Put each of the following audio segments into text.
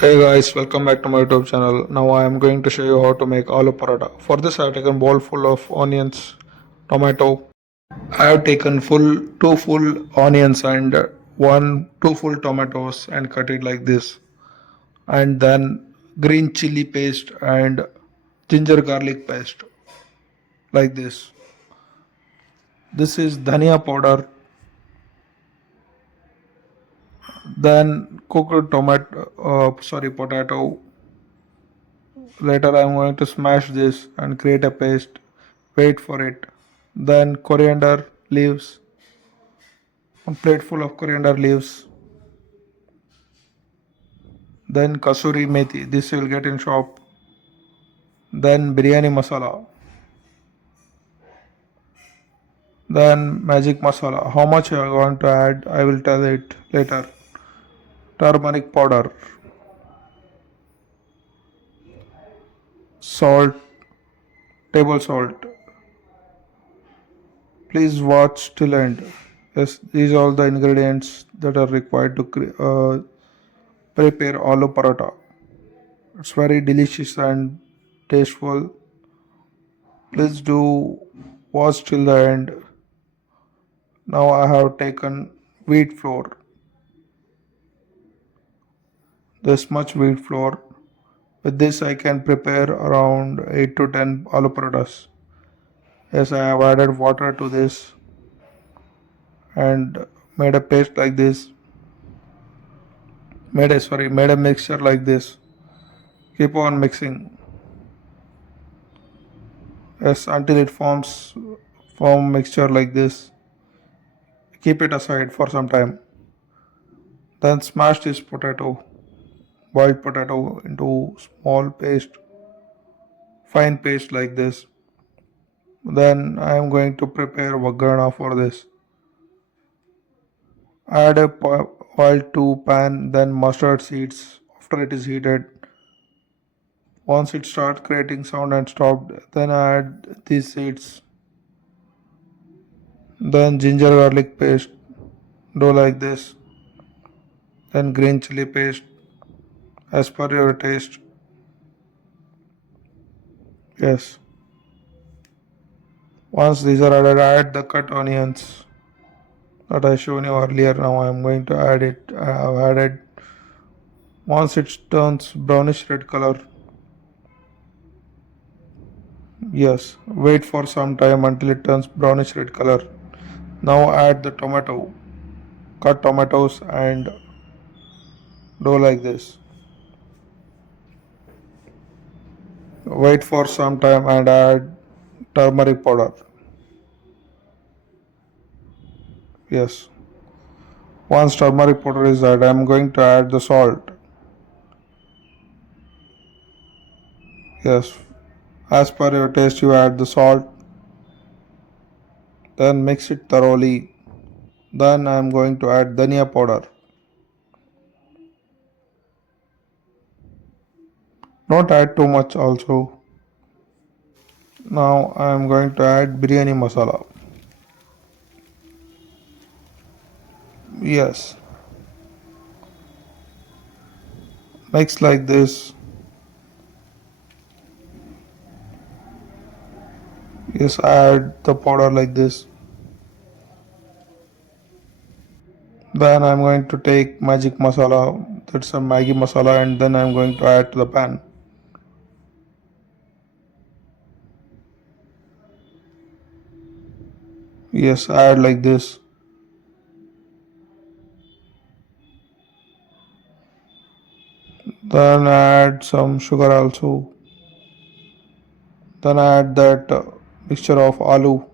Hey guys, welcome back to my YouTube channel. Now I am going to show you how to make aloo paratha. For this I have taken bowl full of onions, tomato. I have taken two full onions and two full tomatoes and cut it like this. And then green chili paste and ginger garlic paste like this. This is dhania powder. Then cooked potato. Later I am going to smash this and create a paste. Wait for it. Then coriander leaves, one plate full of coriander leaves. Then kasuri methi, this you will get in shop. Then biryani masala. Then magic masala. How much you are going to add, I will tell it later. Turmeric powder, salt, table salt. Please watch till end. Yes, these are all the ingredients that are required to prepare aloo paratha. It's very delicious and tasteful. Please do watch till the end. Now I have taken wheat flour, this much wheat flour. With this I can prepare around 8 to 10 aloo parathas. Yes, I have added water to this and made a paste like this. Made a mixture like this. Keep on mixing. Yes, until it form mixture like this. Keep it aside for some time. Then smash this boiled potato into small paste, fine paste like this. Then I am going to prepare vagrana for this. Add a oil to pan, then mustard seeds after it is heated. Once it starts creating sound and stopped, then add these seeds. Then ginger garlic paste, do like this. Then green chili paste as per your taste. Yes. Once these are added, add the cut onions that I shown you earlier. Now I am going to add it. I have added. Once it turns brownish red color, yes, wait for some time until it turns brownish red color. Now add the cut tomatoes and do like this. Wait for some time and add turmeric powder. Yes. Once turmeric powder is added, I am going to add the salt. Yes. As per your taste, you add the salt. Then mix it thoroughly. Then I am going to add dhania powder. Not add too much also. Now I am going to add biryani masala. Yes. Mix like this. Yes, add the powder like this. Then I'm going to take magic masala, that's a Maggi masala, and then I'm going to add to the pan. Yes, add like this. Then add some sugar also. Then add that mixture of aloo.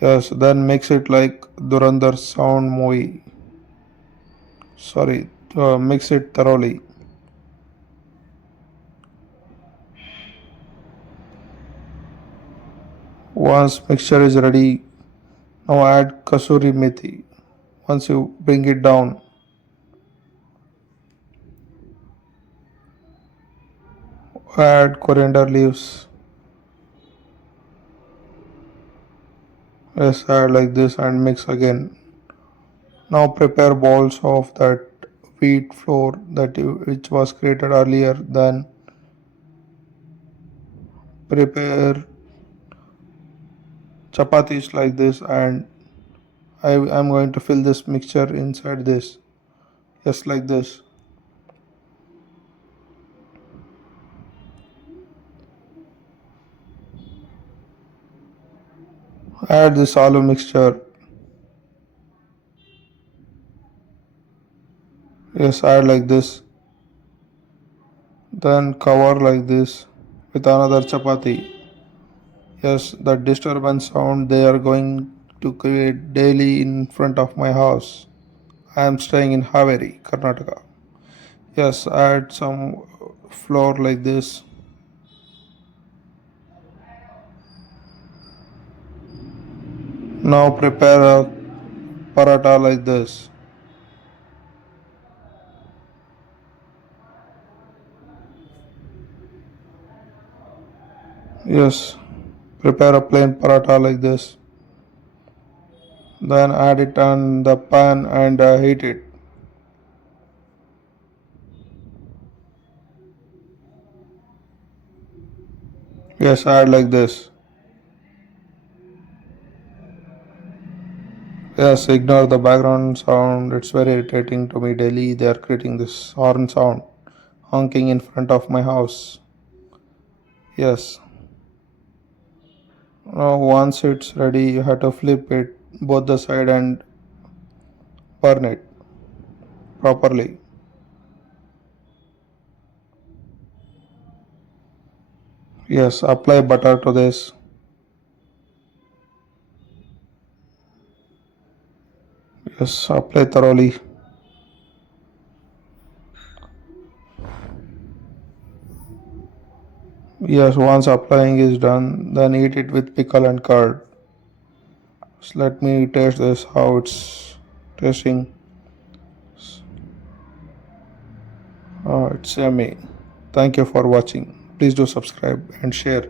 Yes, then mix it like Durandar sound movie. Sorry, mix it thoroughly. Once mixture is ready, now add kasuri methi. Once you bring it down, add coriander leaves. Yes, add like this and mix again. Now prepare balls of that wheat flour which was created earlier. Then prepare chapatis like this, and I'm going to fill this mixture inside this, just like this. Add this aloo mixture. Yes, add like this. Then cover like this with another chapati. Yes, the disturbance sound they are going to create daily in front of my house. I am staying in Haveri, Karnataka. Yes, add some flour like this. Now prepare a paratha like this. Yes, prepare a plain paratha like this. Then add it on the pan and heat it. Yes, add like this. Yes, ignore the background sound. It's very irritating to me daily. They are creating this horn sound, honking in front of my house. Yes. Now once it's ready, you have to flip it both the side and burn it properly. Yes, apply butter to this. Yes, apply thoroughly. Yes, once applying is done, then eat it with pickle and curd. So let me taste this how it's tasting. It's yummy. Thank you for watching. Please do subscribe and share.